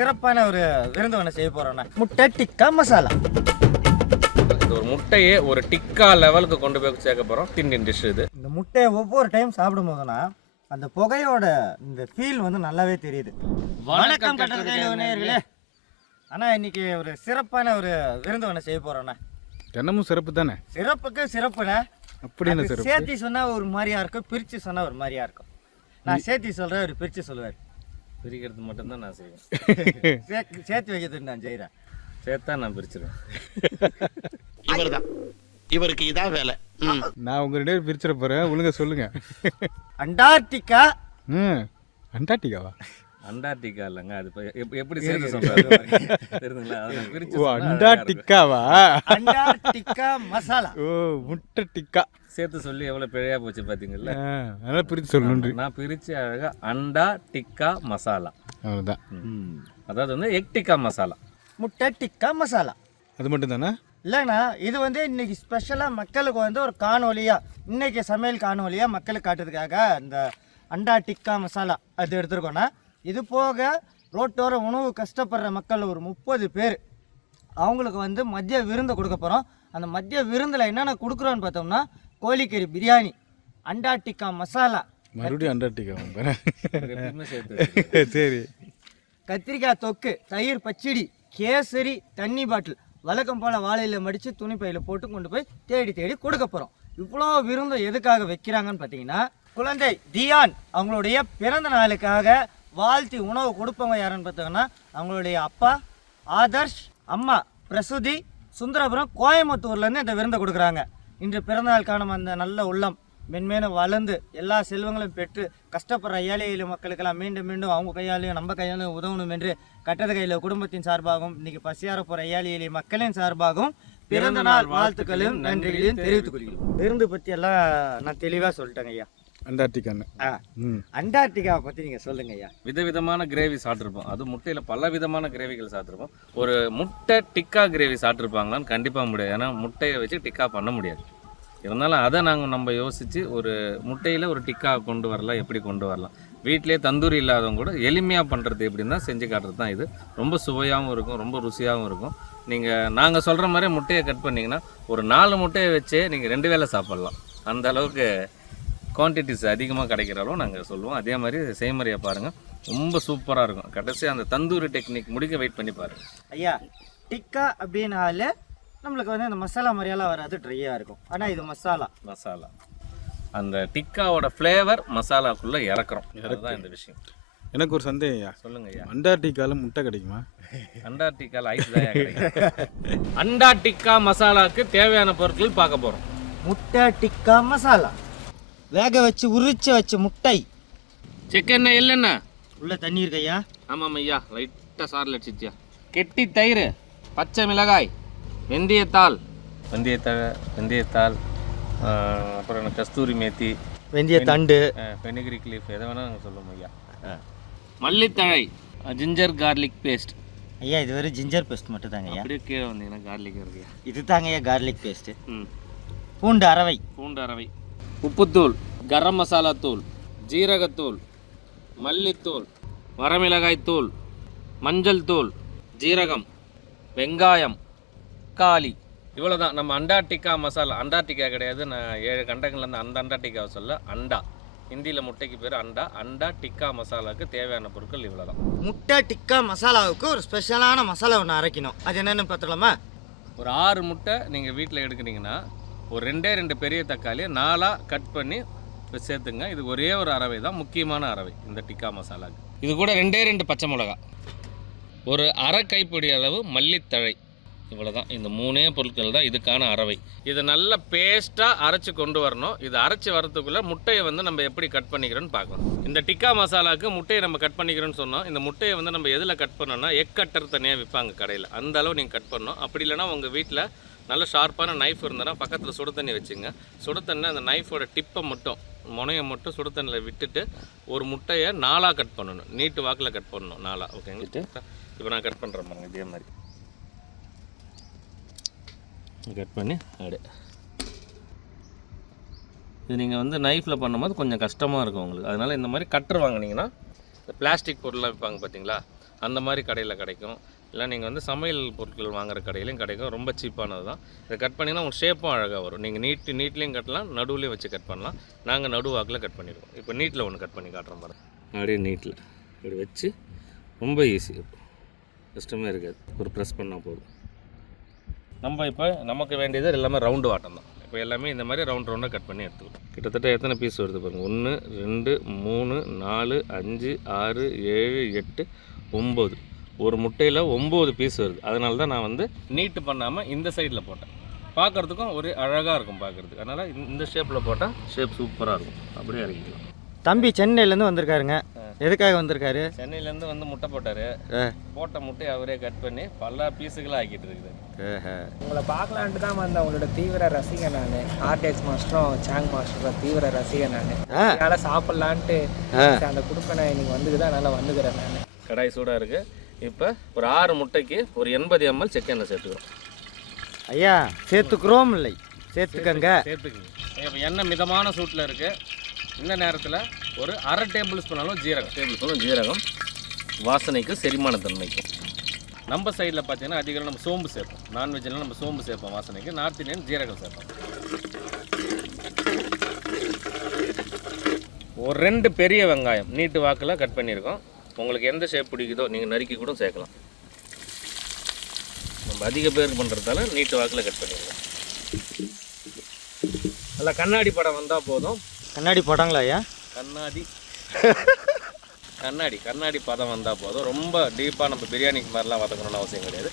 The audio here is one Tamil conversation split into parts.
சிறப்பான ஒரு விருந்து ஒன்று செய்ய போகிறோண்ணா முட்டை டிக்கா மசாலா. இந்த ஒரு முட்டையே ஒரு டிக்கா லெவலுக்கு கொண்டு போய் சேர்க்க போகிறோம் திண்டின் டிஷ் இது. இந்த முட்டையை ஒவ்வொரு டைம் சாப்பிடும் போதுனா அந்த புகையோட இந்த ஃபீல் வந்து நல்லாவே தெரியுது. வணக்கம் கட்டளை நேயர்களே. அண்ணா இன்னைக்கு ஒரு சிறப்பான ஒரு விருந்து ஒன்று செய்ய போகிறோண்ணா தினமும் சிறப்பு தானே? சிறப்புக்கு சிறப்புண்ணா அப்படி என்ன சிறப்பு. சேர்த்தி சொன்னா ஒரு மாதிரியா இருக்கும் பிரிச்சு சொன்னா ஒரு மாதிரியா இருக்கும். நான் சேர்த்தி சொல்றேன் ஒரு பிரிச்சு சொல்லுவார். பிரிக்கிறது மட்டும்தான் நான் செய்வேன். சே- சேர்த்து வைக்கிறது நான் செய்கிறேன் சேர்த்தா நான் பிரிச்சிருவேன். இவர்தான். இவருக்கு இதான் வேலை. நான் உங்க ரெண்டு பேரும் பிரிச்சிட போறேன். ஒழுங்கா சொல்லுங்க. அண்டார்டிகா. ம். அண்டார்டிகாவா? அண்டார்டிகா இல்லைங்க அது எப்படி சேர்த்து இருக்கும். அண்டார்டிகாவா? அண்டார்டிகா மசாலா. ஓ முட்டை டிக்கா சேர்த்து சொல்லி எவ்வளவு பிழையா போச்சு பாத்தீங்கல்ல? ஆ, அதனால பிரித்து சொல்லணுன்றி நான் பிரிச்சு அழகா அண்டா டிக்கா மசாலா அவ்வளோதான் அதாவது வந்து எக் டிக்கா மசாலா. முட்டை டிக்கா மசாலா. அது மட்டும் தானே இல்லைண்ணா இது வந்து இன்னைக்கு ஸ்பெஷலாக மக்களுக்கு வந்து ஒரு காணொலியா இன்னைக்கு சமையல் காணொலியா மக்களுக்கு காட்டுறதுக்காக இந்த அண்டா டிக்கா மசாலா அது எடுத்துருக்கோண்ணா இது போக ரோட்டோர உணவு கஷ்டப்படுற மக்கள் ஒரு முப்பது பேர். அவங்களுக்கு வந்து மதிய விருந்து கொடுக்க போகிறோம் அந்த மதிய விருந்தில் என்னென்ன கொடுக்குறோன்னு பார்த்தோம்னா கோழிக்கறி பிரியாணி அண்டா டிக்கா மசாலா மறுபடியும் அண்டார்டிகா சரி. கத்திரிக்காய் தொக்கு தயிர் பச்சடி கேசரி தண்ணி பாட்டில். வழக்கம் போல் வாழையில் மடித்து துணிப்பையில் போட்டு கொண்டு போய் தேடி தேடி கொடுக்க போகிறோம் இவ்வளோ விருந்து எதுக்காக வைக்கிறாங்கன்னு பார்த்தீங்கன்னா குழந்தை தியான் அவங்களுடைய பிறந்த நாளுக்காக வாழ்த்தி உணவு கொடுப்பவங்க யாருன்னு பார்த்தாங்கன்னா அவங்களுடைய அப்பா ஆதர்ஷ் அம்மா பிரசுதி சுந்தரபுரம் கோயம்புத்தூர்லேருந்து இந்த விருந்தை கொடுக்குறாங்க. இன்று பிறந்தநாள் காணும் அந்த நல்ல உள்ளம் மென்மேலும் வளர்ந்து எல்லா செல்வங்களும் பெற்று கஷ்டப்படுற ஏழை எளிய மக்களுக்கெல்லாம் மீண்டும் மீண்டும் அவங்க கையாலையும் நம்ம கையாலையும் உதவணும் என்று கட்டத கையில் குடும்பத்தின் சார்பாகவும் இன்னைக்கு பசியார போகிற ஏழை எளிய மக்களின் சார்பாகவும் பிறந்த நாள் வாழ்த்துக்களையும் நன்றிகளையும் தெரிவித்துக் கொள்கிறோம். விருந்து பற்றி எல்லாம் நான் தெளிவாக சொல்லிட்டேங்க ஐயா. அண்டார்டிகான்னு. ஆ. ம். அண்டார்டிகாவை பற்றி நீங்கள் சொல்லுங்க ஐயா. விதவிதமான கிரேவி சாப்பிட்ருப்போம் அது முட்டையில் பல விதமான கிரேவிகள் சாப்பிட்ருப்போம் ஒரு முட்டை டிக்கா கிரேவி சாப்பிட்ருப்பாங்களான்னு கண்டிப்பாக முடியாது. ஏன்னா முட்டையை வச்சு டிக்கா பண்ண முடியாது. இருந்தாலும் அதை நாங்கள் நம்ம யோசித்து ஒரு முட்டையில் ஒரு டிக்கா கொண்டு வரலாம். எப்படி கொண்டு வரலாம்? வீட்டிலே தந்தூரி இல்லாதவங்க கூட எளிமையாக பண்ணுறது எப்படின்னா செஞ்சு காட்டுறது தான் இது. ரொம்ப சுவையாகவும் இருக்கும் ரொம்ப ருசியாகவும் இருக்கும். நீங்கள் நாங்கள் சொல்கிற மாதிரி முட்டையை கட் பண்ணிங்கன்னா ஒரு நாலு முட்டையை வச்சே நீங்கள் ரெண்டு வேளை சாப்பிட்லாம். அந்த அளவுக்கு குவான்டிட்டிஸ் அதிகமாக கிடைக்கிற அளவு நாங்கள் சொல்லுவோம். அதே மாதிரி செய்முறையை பாருங்கள் ரொம்ப சூப்பராக இருக்கும். கடைசி அந்த தந்தூரி டெக்னிக் முடிக்க வெயிட் பண்ணி பாருங்கள் ஐயா டிக்கா அப்படின்னாலே நம்மளுக்கு வந்து அந்த மசாலா மாதிரியெல்லாம் வராது ட்ரையாக இருக்கும். ஆனால் இது மசாலா மசாலா அந்த டிக்காவோட ஃப்ளேவர் மசாலாக்குள்ளே இறக்குறோம். அதுதான் இந்த விஷயம். எனக்கு ஒரு சந்தேகம் ஐயா. சொல்லுங்க ஐயா. அண்டார்டிகால முட்டை கிடைக்குமா? அண்டார்டிக்கால ஐஸ் தான் கிடைக்கும் அண்டார்டிக்கா மசாலாக்கு தேவையான பொருட்கள் பார்க்க போகிறோம் முட்டை டிக்கா மசாலா வேக வச்சு உரிச்சு வச்ச முட்டை. சிக்கன் இல்லைண்ணா உள்ள தண்ணி இருக்கு ஐயா. ஆமாம் ஐயா லைட்டாக சாரில் அடிச்சிச்சியா கெட்டி தயிர் பச்சை மிளகாய் வெந்தயத்தாள். வெந்தயத்தாள் வெந்தயத்தாள் அப்புறம் என்ன கஸ்தூரி மேத்தி வெந்தய தண்டு பெனிகிரிக் லீஃப் எதை வேணால் நாங்கள் சொல்லுவோம் ஐயா. மல்லித்தழை ஜிஞ்சர் கார்லிக் பேஸ்ட் ஐயா இது வெறும் ஜிஞ்சர் பேஸ்ட் மட்டும் தாங்க ஐயா. அப்படியே கீழே வந்தீங்கன்னா கார்லிக் இருக்குயா இது தாங்க ஐயா கார்லிக் பேஸ்ட்டு ம். பூண்டு அரவை பூண்டு அரவை உப்புத்தூள் கரம் மசாலா தூள் ஜீரகத்தூள் மல்லித்தூள் வரமிளகாய் தூள் மஞ்சள் தூள் ஜீரகம் வெங்காயம் காளி இவ்வளோதான் நம்ம அண்டார்டிகா மசாலா அண்டார்டிகா கிடையாது. நான் ஏழு கண்டங்கள்லேருந்து அந்த அண்டார்டிகாவை சொல்ல அண்டா. ஹிந்தியில் முட்டைக்கு பேர் அண்டா. அண்டா டிக்கா மசாலாவுக்கு தேவையான பொருட்கள் இவ்வளோ தான் முட்டை டிக்கா மசாலாவுக்கு ஒரு ஸ்பெஷலான மசாலா ஒன்று அரைக்கணும். அது என்னன்னு பார்த்துக்கலாமா? ஒரு ஆறு முட்டை நீங்கள் வீட்டில் எடுக்கிறீங்கன்னா ஒரு ரெண்டே ரெண்டு பெரிய தக்காளி நாலாக கட் பண்ணி இப்போ சேர்த்துங்க. இது ஒரே ஒரு அரவை தான் முக்கியமான அரவை இந்த டிக்கா மசாலாக்கு. இது கூட ரெண்டே ரெண்டு பச்சை மிளகா. ஒரு அரை கைப்பிடி அளவு மல்லித்தழை. இவ்வளோ தான் இந்த மூணே பொருட்கள் தான் இதுக்கான அரவை இதை நல்லா பேஸ்ட்டாக அரைச்சி கொண்டு வரணும். இது அரைச்சி வரத்துக்குள்ளே முட்டையை வந்து நம்ம எப்படி கட் பண்ணிக்கிறோன்னு பார்க்கணும். இந்த டிக்கா மசாலாவுக்கு முட்டையை நம்ம கட் பண்ணிக்கிறோன்னு சொன்னோம். இந்த முட்டையை வந்து நம்ம எதில் கட் பண்ணோம்னா எக் கட்டர் தனியாக விற்பாங்க கடையில். அந்த அளவு நீங்கள் கட் பண்ணணும். அப்படி இல்லைன்னா உங்கள் வீட்டில் நல்ல ஷார்ப்பான நைஃப் இருந்தனா பக்கத்தில் சுடு தண்ணி வச்சுங்க. சுடு தண்ணி அந்த நைஃபோட டிப்பை மட்டும் முனையை மட்டும் சுடு தண்ணியில் விட்டுட்டு ஒரு முட்டையை நாலாக கட் பண்ணணும். நீட்டு வாக்கில் கட் பண்ணணும் நாலாக ஓகேங்க இப்போ நான் கட் பண்ணுறேன் பாருங்க இதே மாதிரி. கட் பண்ணி அடு. இது நீங்கள் வந்து நைஃப்பில் பண்ணும்போது கொஞ்சம் கஷ்டமாக இருக்கும் உங்களுக்கு. அதனால் இந்த மாதிரி கட்டர் வாங்குனீங்கன்னா இந்த பிளாஸ்டிக் பொருள்லாம் விற்பாங்க பார்த்தீங்களா அந்த மாதிரி கடையில் கிடைக்கும். இல்லை நீங்கள் வந்து சமையல் பொருட்கள் வாங்குற கடையிலையும் கிடைக்கும். ரொம்ப சீப்பானது தான். இதை கட் பண்ணிங்கன்னா உங்கள் ஷேப்பும் அழகாக வரும். நீங்கள் நீட்டு நீட்லேயும் கட்டலாம் நடுவுலையும் வச்சு கட் பண்ணலாம். நாங்கள் நடுவாக்கில் கட் பண்ணிடுவோம். இப்போ நீட்டில் ஒன்று கட் பண்ணி காட்டுறோம் பாருங்கள் அப்படியே நீட்டில் இப்படி வச்சு ரொம்ப ஈஸி கஷ்டமே இருக்காது. ஒரு ப்ரெஸ் பண்ணால் போதும். நம்ம இப்போ நமக்கு வேண்டியது எல்லாமே ரவுண்டு வாட்டம் தான். இப்போ எல்லாமே இந்த மாதிரி ரவுண்ட் ரவுண்டாக கட் பண்ணி எடுத்துக்கலாம். கிட்டத்தட்ட எத்தனை பீஸ் வருது பாருங்கள் ஒன்று ரெண்டு மூணு நாலு அஞ்சு ஆறு ஏழு எட்டு ஒம்பது ஒரு முட்டையில் ஒம்பது பீஸ் வருது. அதனால தான் நான் வந்து நீட்டு பண்ணாமல் இந்த சைடில் போட்டேன். பார்க்குறதுக்கும் ஒரு அழகாக இருக்கும் பார்க்குறதுக்கு அதனால் இந்த ஷேப்பில் போட்டால் ஷேப் சூப்பராக இருக்கும். அப்படியே இறங்கிக்கலாம். தம்பி சென்னையிலேருந்து வந்திருக்காருங்க. எதுக்காக வந்திருக்காரு? சென்னையிலேருந்து வந்து முட்டை போட்டார். போட்ட முட்டையை அவரே கட் பண்ணி பல பீஸுகளாக ஆக்கிட்டு இருக்குது. உங்களை பார்க்கலான்ட்டு தான் வந்தேன். உங்களோட தீவிர ரசிகன் நான். ஆர்டெக்ஸ் மாஸ்டரும் சாங் மாஸ்டரும் தீவிர ரசிகன் நான். அதனால் சாப்பிட்லான்ட்டு. அந்த குடுப்பனை இன்னைக்கு வந்துக்குது அதனால் வந்துக்கிறேன் நான். கடாய் சூடாக இருக்குது இப்போ ஒரு ஆறு முட்டைக்கு ஒரு எண்பது எம்எல் செக் எண்ணெய் சேர்த்துக்கிறோம். ஐயா சேர்த்துக்கிறோம் இல்லை. சேர்த்துக்கங்க. சேர்த்துக்குங்க. இப்போ எண்ணெய் மிதமான சூட்டில் இருக்குது இந்த நேரத்தில் ஒரு அரை டேபிள் ஸ்பூன் அளவு ஜீரகம். டேபிள் ஸ்பூன் ஜீரகம். வாசனைக்கு செரிமானத்தன்மைக்கும் நம்ம சைடில் பார்த்தீங்கன்னா அதிகம் நம்ம சோம்பு சேர்ப்போம். நான்வெஜ்லாம் நம்ம சோம்பு சேர்ப்போம் வாசனைக்கு. நார்த் இந்தியன் ஜீரகம் சேர்ப்போம். ஒரு ரெண்டு பெரிய வெங்காயம் நீட்டு வாக்கில் கட் பண்ணியிருக்கோம். உங்களுக்கு எந்த ஷேப் பிடிக்குதோ நீங்கள் நறுக்கி கூட சேர்க்கலாம். நம்ம அதிக பேருக்கு பண்ணுறதால நீட்டு வாக்கில் கட் பண்ணியிருக்கோம் நல்லா கண்ணாடி படம் வந்தால் போதும். கண்ணாடி போட்டாங்களா ஐயா? கண்ணாடி. கண்ணாடி கண்ணாடி பதம் வந்தால் போதும். ரொம்ப டீப்பாக நம்ம பிரியாணிக்கு மாதிரிலாம் வதக்கணும்னு அவசியம் கிடையாது.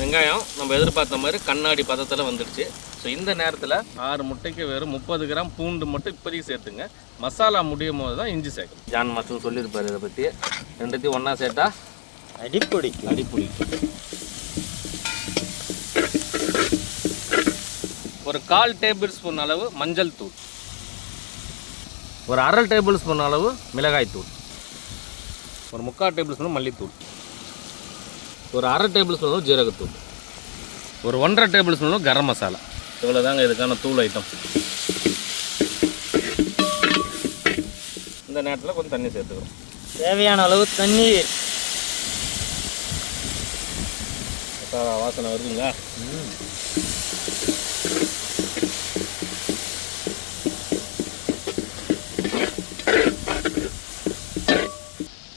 வெங்காயம் நம்ம எதிர்பார்த்த மாதிரி கண்ணாடி பதத்தில் வந்துடுச்சு. ஸோ இந்த நேரத்தில் ஆறு முட்டைக்கு வெறும் முப்பது கிராம் பூண்டு மட்டும் இப்போதைக்கு சேர்த்துங்க. மசாலா முடியும் போது தான் இஞ்சி சேர்க்கணும். ஜான் மாஸ்டர் சொல்லியிருப்பார் இதை பற்றி ரெண்டுத்தையும் ஒன்றா சேர்த்தா அடிப்பொடி அடிப்புடி ஒரு கால் டேபிள் ஸ்பூன் அளவு மஞ்சள் தூள். ஒரு அரை டேபிள் ஸ்பூன் அளவு மிளகாய் தூள். ஒரு முக்கால் டேபிள் ஸ்பூன் மல்லித்தூள். ஒரு அரை டேபிள் ஸ்பூன் அளவு ஜீரகத்தூள். ஒரு ஒன்றரை டேபிள் ஸ்பூன் அளவு கரம் மசாலா. இவ்வளோ தாங்க இதுக்கான தூள் ஐட்டம் இந்த நேரத்தில் கொஞ்சம் தண்ணி சேர்த்துக்கிறோம். தேவையான அளவு தண்ணீர் வாசனை வருதுங்களா?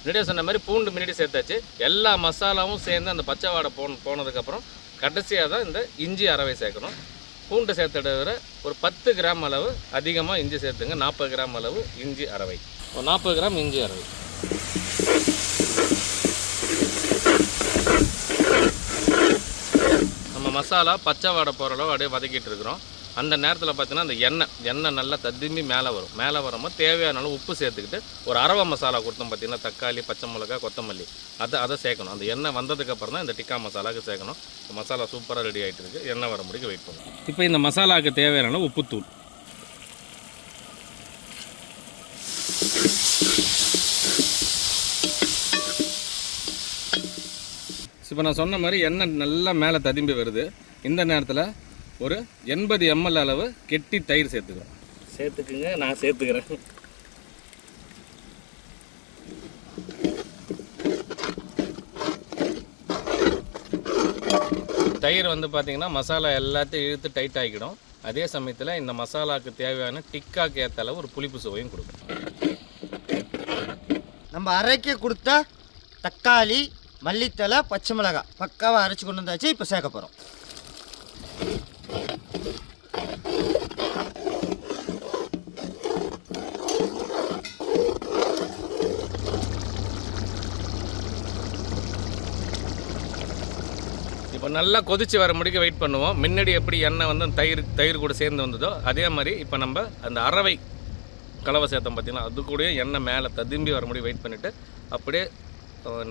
முன்னாடியே சொன்ன மாதிரி பூண்டு முன்னாடி சேர்த்தாச்சு. எல்லா மசாலாவும் சேர்ந்து அந்த பச்சை வாடை போன போனதுக்கப்புறம் கடைசியாக தான் இந்த இஞ்சி அரவை சேர்க்கணும். பூண்டு சேர்த்ததை விட ஒரு பத்து கிராம் அளவு அதிகமாக இஞ்சி சேர்த்துங்க. நாற்பது கிராம் அளவு இஞ்சி அரவை. ஒரு நாற்பது கிராம் இஞ்சி அரவை. நம்ம மசாலா பச்சை வாடை போகிற அளவு அப்படியே வதக்கிட்டு இருக்கிறோம். அந்த நேரத்தில் பார்த்தீங்கன்னா அந்த எண்ணெய் எண்ணெய் நல்லா ததும்பி மேலே வரும். மேலே வரும்போது தேவையான அளவு உப்பு சேர்த்துக்கிட்டு ஒரு அரவ மசாலா கொடுத்தோம் பார்த்தீங்கன்னா தக்காளி பச்சை மிளகா கொத்தமல்லி. அதை அதை சேர்க்கணும். அந்த எண்ணெய் வந்ததுக்கப்புறம் தான் இந்த டிக்கா மசாலாவுக்கு சேர்க்கணும். மசாலா சூப்பராக ரெடி ஆகிட்டு இருக்குது எண்ணெய் வர முடிக்க வெயிட் பண்ணும் இப்போ இந்த மசாலாவுக்கு தேவையான அளவு உப்புத்தூள். இப்போ நான் சொன்ன மாதிரி எண்ணெய் நல்லா மேலே ததும்பி வருது. இந்த நேரத்தில் ஒரு எண்பது எம்எல் அளவு கெட்டி தயிர் சேர்த்துக்கிறோம் சேர்த்துக்குங்க நான் சேர்த்துக்கிறேன். தயிர் வந்து பார்த்திங்கன்னா மசாலா எல்லாத்தையும் இழுத்து டைட் ஆகிடும் அதே சமயத்தில் இந்த மசாலாவுக்கு தேவையான டிக்காக்கு ஏற்ற அளவு ஒரு புளிப்பு சுவையும் கொடுக்கும். நம்ம அரைக்க கொடுத்த தக்காளி மல்லித்தலை பச்சை மிளகாய் பக்காவாக அரைச்சி கொண்டு வந்தாச்சு இப்போ சேர்க்க போகிறோம் நல்லா கொதிச்சு வர முடிக்க வெயிட் பண்ணுவோம். முன்னாடி எப்படி எண்ணெய் வந்து தயிர் தயிர் கூட சேர்ந்து வந்ததோ அதே மாதிரி இப்போ நம்ம அந்த அரவை கலவை சேர்த்தோம் பார்த்தீங்கன்னா அது கூட எண்ணெய் மேலே ததும்பி வர முடியும் வெயிட் பண்ணிவிட்டு அப்படியே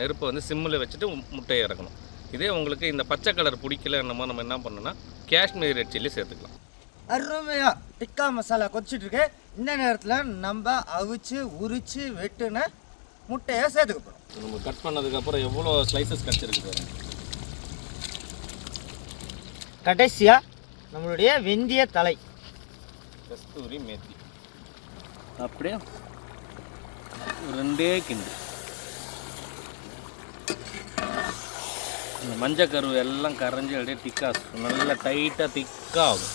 நெருப்பை வந்து சிம்மில் வச்சுட்டு முட்டையை இறக்கணும். இதே உங்களுக்கு இந்த பச்சை கலர் பிடிக்கல என்னமோ நம்ம என்ன பண்ணணும்னா காஷ்மீரி ரெட் சில்லி சேர்த்துக்கலாம். அருமையா டிக்கா மசாலா கொதிச்சிட்டு இருக்கு. இந்த நேரத்தில் நம்ம அவிச்சு உரிச்சு வெட்டுன முட்டையை சேர்த்துக்க போகிறோம் நம்ம கட் பண்ணதுக்கப்புறம் எவ்வளோ ஸ்லைசஸ் கிடச்சிருக்கு பாருங்க. கடைசியாக நம்மளுடைய வெந்திய தலை. கஸ்தூரி மேத்தி. அப்படியே? ரெண்டே கிண்டு. இந்த மஞ்சள் கருவு எல்லாம் கரைஞ்சி அப்படியே திக்காக நல்லா டைட்டாக திக்காக ஆகும்.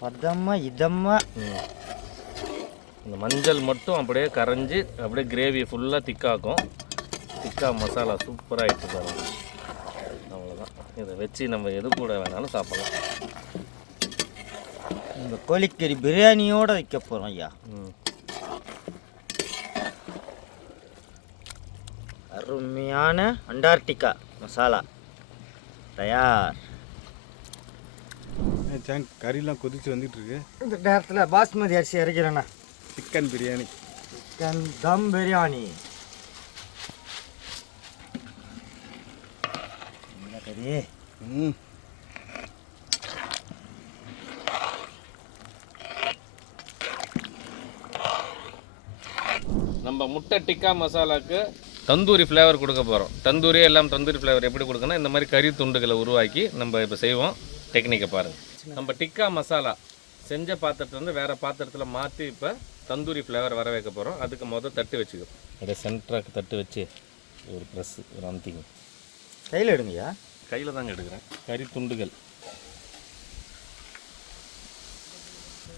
பதமா இதமா. ம். இந்த மஞ்சள் மட்டும் அப்படியே கரைஞ்சி அப்படியே கிரேவி ஃபுல்லாக திக்காக்கும் திக்கா மசாலா சூப்பராக ஆயிடுச்சு பாருங்க. அவ்வளோதான் இதை வச்சு நம்ம எது கூட வேணாலும் சாப்பிடலாம். இந்த கோழிக்கறி பிரியாணியோட வைக்க போகிறோம் ஐயா. ம். அருமையான அண்டார்டிகா மசாலா. தயார். கறிலாம் கொதிச்சு வந்துட்டு இருக்கு இந்த நேரத்தில் பாஸ்மதி அரிசி இறக்கிறேண்ணா சிக்கன் பிரியாணி. சிக்கன் தம் பிரியாணி. ம். நம்ம முட்டை டிக்கா மசாலாக்கு தந்தூரி ஃப்ளேவர் கொடுக்க போகிறோம் தந்தூரி எல்லாம் தந்தூரி ஃப்ளேவர் எப்படி கொடுக்கணும் இந்த மாதிரி கறி துண்டுகளை உருவாக்கி நம்ம இப்போ செய்வோம். டெக்னிக்கை பாருங்கள் நம்ம டிக்கா மசாலா செஞ்ச பாத்திரத்துலேருந்து வேறு பாத்திரத்தில் மாற்றி இப்போ தந்தூரி ஃப்ளேவர் வர வைக்க போகிறோம் அதுக்கு மொதல் தட்டு வச்சுக்கோ. அதை சென்டராக தட்டு வச்சு ஒரு ப்ரெஸ் ஒரு அமுத்திங்க கையில் எடுங்கய்யா. கையில் தாங்க எடுக்கிறேன். கறி துண்டுகள்.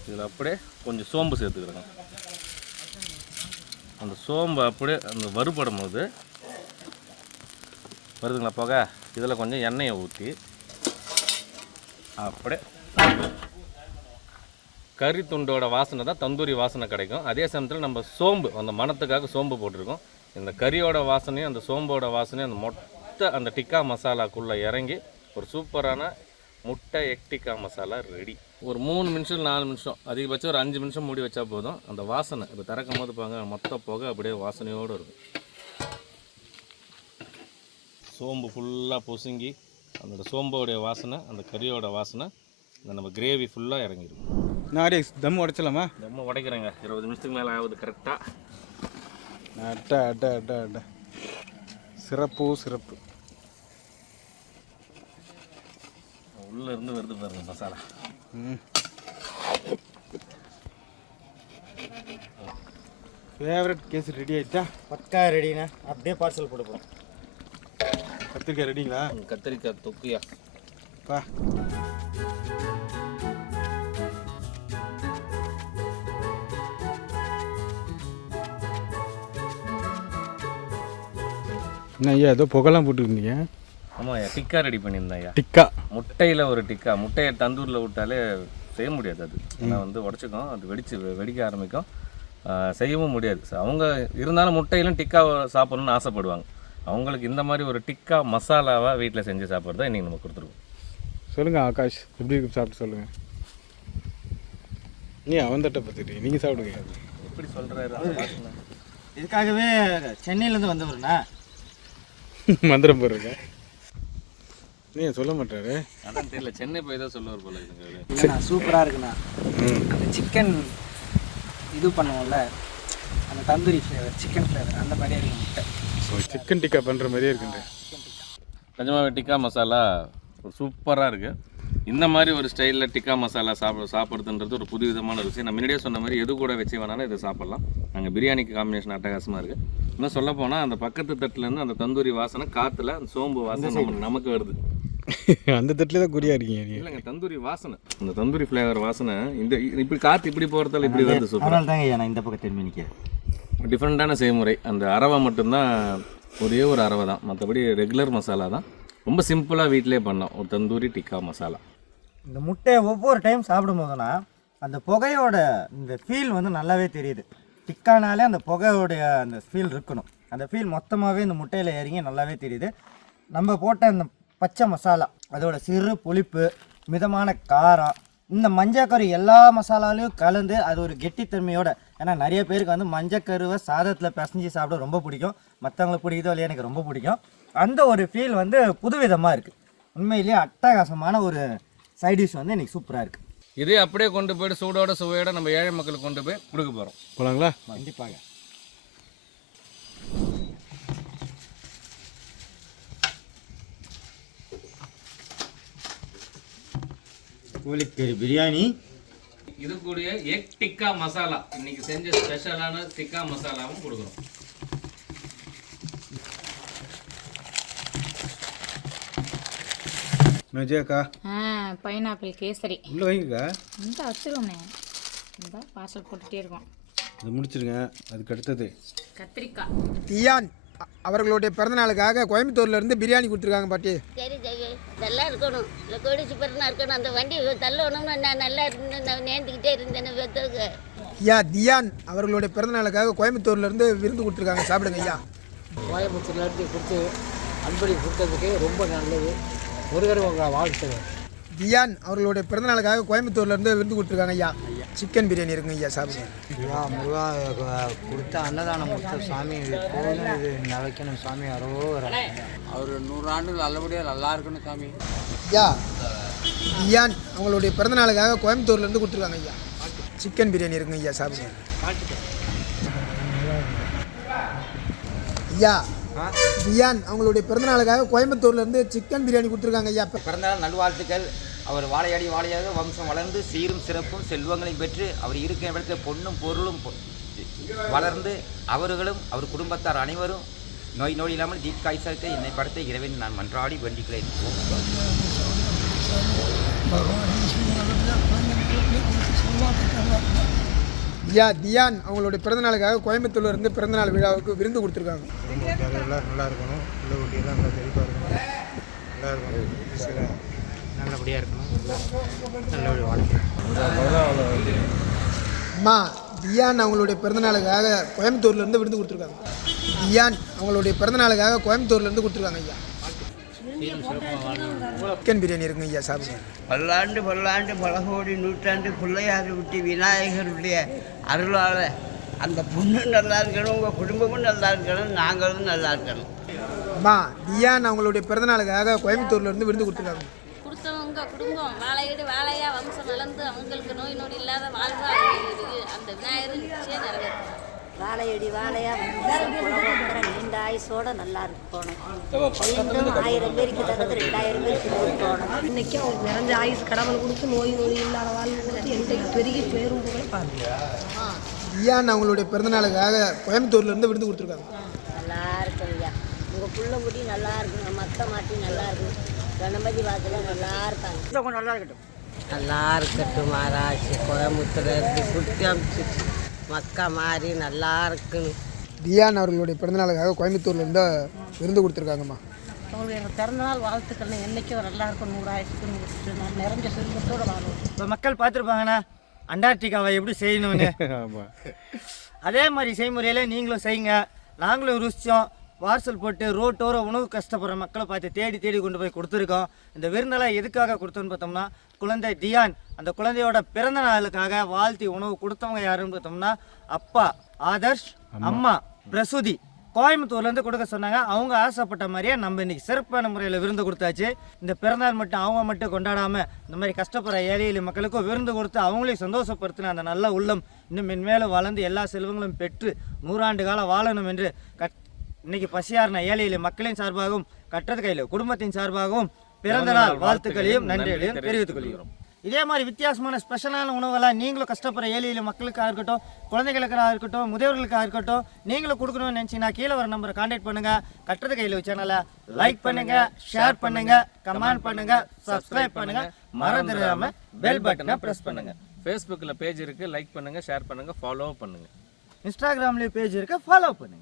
இதில் அப்படியே கொஞ்சம் சோம்பு சேர்த்துக்கிறேங்க. அந்த சோம்பு அப்படியே அந்த வறுபடும் போது வருதுங்களா போக? இதில் கொஞ்சம் எண்ணெயை ஊற்றி அப்படியே கறி துண்டோட வாசனை தான் தந்தூரி வாசனை கிடைக்கும். அதே சமயத்தில் நம்ம சோம்பு அந்த மணத்துக்காக சோம்பு போட்டிருக்கோம். இந்த கறியோட வாசனையும் அந்த சோம்போட வாசனையும் அந்த அந்த டிக்கா மசாலாக்குள்ளே இறங்கி ஒரு சூப்பரான முட்டை எக் டிக்கா மசாலா ரெடி ஒரு மூணு நிமிஷம் நாலு நிமிஷம் அதிகபட்சம் ஒரு அஞ்சு நிமிஷம் மூடி வச்சா போதும். அந்த வாசனை இப்போ திறக்கும் போது பாருங்க மொத்த புகை அப்படியே வாசனையோடு இருக்கும். சோம்பு ஃபுல்லாக பொசுங்கி அந்த சோம்போடைய வாசனை அந்த கறியோட வாசனை இந்த நம்ம கிரேவி ஃபுல்லாக இறங்கிடும். நாரே தம் உடைச்சலாமா ரொம்ப உடைக்கிறேங்க. இருபது நிமிஷத்துக்கு மேலே ஆகுது கரெக்டாக அட்ட அட்ட அட்ட அட்ட சிறப்பு சிறப்பு. உள்ளே இருந்து வருது பாருங்க மசாலா. ம். ஃபேவரட் கேஸ் ரெடி ஆயிடுச்சா பக்கா ரெடிண்ணா அப்படியே பார்சல் போட்டு போகிறோம் கத்திரிக்காய் ரெடிங்களா கத்திரிக்காய் தொக்குயா. பா என்ன ஐயா ஏதோ புகெல்லாம் போட்டுருந்தீங்க ஆமாம் டிக்கா ரெடி பண்ணியிருந்தேன் டிக்கா. முட்டையில் ஒரு டிக்கா. முட்டையை தந்தூரில் விட்டாலே செய்ய முடியாது அது. ஏன்னா வந்து உடச்சிக்கும் அது வெடிச்சு வெடிக்க ஆரம்பிக்கும். செய்யவும் முடியாது. அவங்க இருந்தாலும் முட்டையிலும் டிக்கா சாப்பிடணும்னு ஆசைப்படுவாங்க. அவங்களுக்கு இந்த மாதிரி ஒரு டிக்கா மசாலாவாக வீட்டில் செஞ்சு சாப்பிட்றதா இன்றைக்கி நம்ம கொடுத்துருக்கோம். சொல்லுங்க ஆகாஷ். எப்படி இருக்கு சாப்பிட்டு சொல்லுங்க. நீ அவன் தட்டை பார்த்துட்டு நீங்கள் சாப்பிடுங்க. எப்படி சொல்கிறாரு இதுக்காகவே சென்னையிலேருந்து வந்தவருண்ணா. மந்திரம் போடுறீங்க. நீ சொல்ல மாட்டாரு? அதான் தெரியல சென்னை போய் தான் சொல்லுவார் போல இல்லைண்ணா சூப்பராக இருக்குண்ணா. ம் அந்த சிக்கன் இது பண்ணுவோம்ல அந்த தந்தூரி ஃப்ளேவர் சிக்கன் ஃப்ளேவர் அந்த மாதிரியே இருக்கு முட்டை சிக்கன் டிக்கா பண்ணுற மாதிரியே இருக்குங்க நிஜமாவே டிக்கா மசாலா ஒரு சூப்பராக இருக்குது இந்த மாதிரி ஒரு ஸ்டைலில் டிக்கா மசாலா சாப்பிட சாப்பிட்றதுன்றது ஒரு புது விதமான ருசி நான் முன்னாடியே சொன்ன மாதிரி எது கூட வச்சு வேணாலும் இதை சாப்பிட்லாம். நாங்கள் பிரியாணிக்கு காம்பினேஷன் அட்டகாசமாக இருக்குது இன்னும் சொல்ல போனால் அந்த பக்கத்து தட்டுலேருந்து அந்த தந்தூரி வாசனை காற்றுல அந்த சோம்பு வாசனை நமக்கு வருது. அந்த தட்டில் தான் குறியா இருக்கீங்க நீங்க? இல்லைங்க தந்தூரி வாசனை. இந்த தந்தூரி ஃப்ளேவர் வாசனை இந்த இப்படி காற்று இப்படி போகிறதால இப்படி வருது சூப்பர் அதனால தாங்க நான் இந்த பக்கம் திரும்பி நிற்கிறேன் டிஃப்ரெண்ட்டான செய்முறை. அந்த அரவை மட்டும்தான் ஒரே ஒரு அரவை தான். மற்றபடி ரெகுலர் மசாலா தான். ரொம்ப சிம்பிளாக வீட்டிலே பண்ணோம். ஒரு தந்தூரி டிக்கா மசாலா இந்த முட்டையை ஒவ்வொரு டைம் சாப்பிடும் போதுனா அந்த புகையோட இந்த ஃபீல் வந்து நல்லாவே தெரியுது. டிக்கானாலே அந்த புகையோடைய அந்த ஃபீல் இருக்கணும். அந்த ஃபீல் மொத்தமாகவே இந்த முட்டையில் இறங்கி நல்லாவே தெரியுது. நம்ம போட்ட இந்த பச்சை மசாலா அதோட சிறு புளிப்பு மிதமான காரம் இந்த மஞ்சக்கரு எல்லா மசாலாலையும் கலந்து அது ஒரு கெட்டித்தன்மையோட ஏன்னா நிறைய பேருக்கு வந்து மஞ்சக்கருவை சாதத்தில் பிசைஞ்சு சாப்பிட ரொம்ப பிடிக்கும். மற்றவங்களுக்கு பிடிக்குதோ இல்லையா எனக்கு ரொம்ப பிடிக்கும். அந்த ஒரு ஃபீல் வந்து புதுவிதமாக இருக்குது உண்மையிலேயே அட்டகாசமான ஒரு சைட் டிஷ் வந்து இன்னைக்கு சூப்பராக இருக்குது இதே அப்படியே கொண்டு போயிட்டு சூடோட சுவையோட நம்ம ஏழை மக்களுக்கு கொண்டு போய் கொடுக்க போகிறோம் போலாங்களா? கண்டிப்பாக. கோழிக்கறி பிரியாணி. இது கூடிய எக் டிக்கா மசாலா. இன்னைக்கு செஞ்ச ஸ்பெஷலான டிக்கா மசாலாவும் கொடுக்குறோம். நஜாக்கா ஆ பைனாப்பிள் கேசரி. உள்ளே வைங்கக்கா. இந்த வச்சுருவோமே இந்த பார்சல் போட்டுகிட்டே இருக்கோம். இது முடிச்சிருங்க. அதுக்கு அடுத்தது. கத்திரிக்காய். தியான் அவர்களுடைய பிறந்தநாளுக்காக கோயம்புத்தூர்ல இருந்து பிரியாணி கொடுத்துருக்காங்க பாட்டி. சரி சரி. நல்லா இருக்கணும். இல்லை கோடி சூப்பர்னா இருக்கணும். அந்த வண்டி தள்ளணும்னு நான் நல்லா இருந்தேன் நான் நேர்ந்துக்கிட்டே இருந்தேன் வெத்ததுக்கு ஐயா தியான் அவர்களுடைய பிறந்தநாளுக்காக கோயம்புத்தூர்ல இருந்து விருந்து கொடுத்துருக்காங்க. சாப்பிடுங்க ஐயா. கோயம்புத்தூர்லேருந்து கொடுத்து அன்பளி கொடுத்ததுக்கு ரொம்ப நல்லது. முருகர் உங்களை வாழ்த்துவேன் தியான் அவர்களுடைய பிறந்தநாளுக்காக கோயம்புத்தூர்ல இருந்து விருந்து கொடுத்துருக்காங்க ஐயா. சிக்கன் பிரியாணி இருக்குங்க ஐயா சாப்பிடுங்க ஐயா முருகா கொடுத்த அன்னதானம் கொடுத்த சாமி போதும் இது நிலைக்கணும் சாமி அரோவர அவர் நூறாண்டு நல்லபடியாக நல்லா இருக்கணும் சாமி. ஐயா தியான் அவங்களுடைய பிறந்தநாளுக்காக கோயம்புத்தூர்ல இருந்து கொடுத்துருக்காங்க ஐயா. சிக்கன் பிரியாணி இருக்குங்க ஐயா சாப்பிடுங்க ஐயா தியான் அவங்களுடைய பிறந்தநாளுக்காக கோயம்புத்தூர்ல இருந்து சிக்கன் பிரியாணி கொடுத்துருக்காங்க ஐயா. பிறந்தநாள் நல்வாழ்த்துக்கள். அவர் வாழையடி வாழையாக வம்சம் வளர்ந்து சீரும் சிறப்பும் செல்வங்களையும் பெற்று அவர் இருக்கிற இடத்துல பொண்ணும் பொருளும் பொ- வளர்ந்து அவர்களும் அவர் குடும்பத்தார் அனைவரும் நோய் நோய் இல்லாமல் தீர்க்காய்ச்சலுக்கு என்னை படுத்த இறைவன் நான் மன்றாடி வேண்டிக்கிறேன். ஐயா தியான் அவங்களுடைய பிறந்தநாளுக்காக கோயம்புத்தூர்ல இருந்து பிறந்தநாள் விழாவுக்கு விருந்து கொடுத்துருக்காங்க. நல்லா இருக்கணும். நல்லா இருக்கணும். நல்லா இருக்கணும். நல்லபடியாக இருக்கணும் வாழ்க்கை. அம்மா தியான் அவங்களுடைய பிறந்தநாளுக்காக கோயம்புத்தூர்ல இருந்து விருந்து கொடுத்துருக்காங்க. தியான் அவங்களுடைய பிறந்தநாளுக்காக கோயம்புத்தூர்ல இருந்து கொடுத்துருக்காங்க ஐயா. சிக்கன் பிரியாணி இருக்குங்க ஐயா சாப்பிடுங்க. பல்லாண்டு பல்லாண்டு பல கோடி நூற்றாண்டு பிள்ளையார் விட்டு விநாயகருடைய அருளால் அந்த பொண்ணு நல்லா இருக்கணும் உங்கள் குடும்பமும் நல்லா இருக்கணும் நாங்களும் நல்லா இருக்கணும். அம்மா தியான் அவங்களுடைய பிறந்தநாளுக்காக கோயம்புத்தூர்ல இருந்து விருந்து கொடுத்துருக்காங்க. கொடுத்தவங்க குடும்பம். வாழையடி வாழையா வம்சம் வளர்ந்து அவங்களுக்கு நோய் நொடி இல்லாத வாழ்வு அந்த விநாயகர் நிச்சயம் நிறைவேற்றும் வாழையடி வாழையா நீண்ட ஆயுசோட நல்லா இருக்கணும் மீண்டும் ஆயிரம் பேருக்கு தகுந்த ரெண்டாயிரம் பேருக்கு கொடுக்கணும் இன்னைக்கு அவங்களுக்கு நிறைஞ்ச ஆயுசு கடவுள் கொடுத்து நோய் நொடி இல்லாத கொடுத்து என்றைக்கு பெருகி பேரும் புகழ் பாருங்க. தியான் அவங்களுடைய பிறந்தநாளுக்காக கோயம்புத்தூர்ல இருந்து விருந்து கொடுத்துருக்காங்க. நல்லா இருக்கும் ஐயா. உங்கள் புள்ள முடி நல்லா இருக்குங்க. மக்க மாட்டி நல்லா இருக்கும் கணபதி வாசல நல்லா இருப்பாங்க நல்லா இருக்கட்டும். நல்லா இருக்கட்டும் மாராஜ் கோயம்புத்தூர்ல இருந்து அமிச்சிச்சு மக்கா மாறி நல்லா இருக்கணும் தியான் அவர்களுடைய பிறந்தநாளுக்காக கோயம்புத்தூர்ல இருந்து விருந்து கொடுத்துருக்காங்கம்மா. அவங்களுக்கு எங்கள் பிறந்தநாள் வாழ்த்துக்கள் என்னைக்கும் நல்லா இருக்கும் நூறு ஆயிரத்துக்கு நான் நிறைஞ்ச செல்வத்தோட வாழும் இப்போ மக்கள் பார்த்துருப்பாங்கண்ணா அண்டார்டிகாவை எப்படி செய்யணும்னு. ஆமாம் அதே மாதிரி செய்முறையில் நீங்களும் செய்யுங்க. நாங்களும் ருசிச்சோம். பார்சல் போட்டு ரோட்டோர உணவு கஷ்டப்படுற மக்களை பார்த்து தேடி தேடி கொண்டு போய் கொடுத்துருக்கோம். இந்த விருந்தெல்லாம் எதுக்காக கொடுத்தோன்னு பார்த்தோம்னா குழந்தை தியான் அந்த குழந்தையோட பிறந்த நாளுக்காக வாழ்த்தி உணவு கொடுத்தவங்க யாருன்னு பார்த்தோம்னா அப்பா ஆதர்ஷ் அம்மா. பிரசுதி. கோயம்புத்தூர்லேருந்து கொடுக்க சொன்னாங்க. அவங்க ஆசைப்பட்ட மாதிரியே நம்ம இன்னைக்கு சிறப்பான முறையில் விருந்து கொடுத்தாச்சு. இந்த பிறந்தநாள் மட்டும் அவங்க மட்டும் கொண்டாடாமல் இந்த மாதிரி கஷ்டப்படுற ஏழை எளிய மக்களுக்கும் விருந்து கொடுத்து அவங்களையும் சந்தோஷப்படுத்தின அந்த நல்ல உள்ளம் இன்னும் மென்மேலும் வளர்ந்து எல்லா செல்வங்களும் பெற்று நூறாண்டு காலம் வாழணும் என்று கட் இன்னைக்கு பசியாரின ஏழை எளிய மக்களின் சார்பாகவும் கட்டது கையில் குடும்பத்தின் சார்பாகவும் பிறந்த நாள் வாழ்த்துக்களையும் நன்றிகளையும் தெரிவித்துக் கொள்கிறோம். இதே மாதிரி வித்தியாசமான ஸ்பெஷலான உணவெல்லாம் நீங்களும் கஷ்டப்படுற ஏழை எளிய மக்களுக்காக இருக்கட்டும் குழந்தைகளுக்காக இருக்கட்டும் முதியவர்களுக்காக இருக்கட்டும் நீங்களும் கொடுக்கணும்னு நினச்சிங்கன்னா கீழே வர நம்பரை கான்டாக்ட் பண்ணுங்க. கட்டுறது கையில் சேனலை லைக் பண்ணுங்க ஷேர் பண்ணுங்க கமெண்ட் பண்ணுங்க சப்ஸ்கிரைப் பண்ணுங்க. மறந்துடாம பெல் பட்டனை ப்ரெஸ் பண்ணுங்க. ஃபேஸ்புக்கில் பேஜ் இருக்குது லைக் பண்ணுங்கள் ஷேர் பண்ணுங்கள் ஃபாலோ பண்ணுங்கள் இன்ஸ்டாகிராம்லேயும் பேஜ் இருக்கு ஃபாலோ பண்ணுங்க.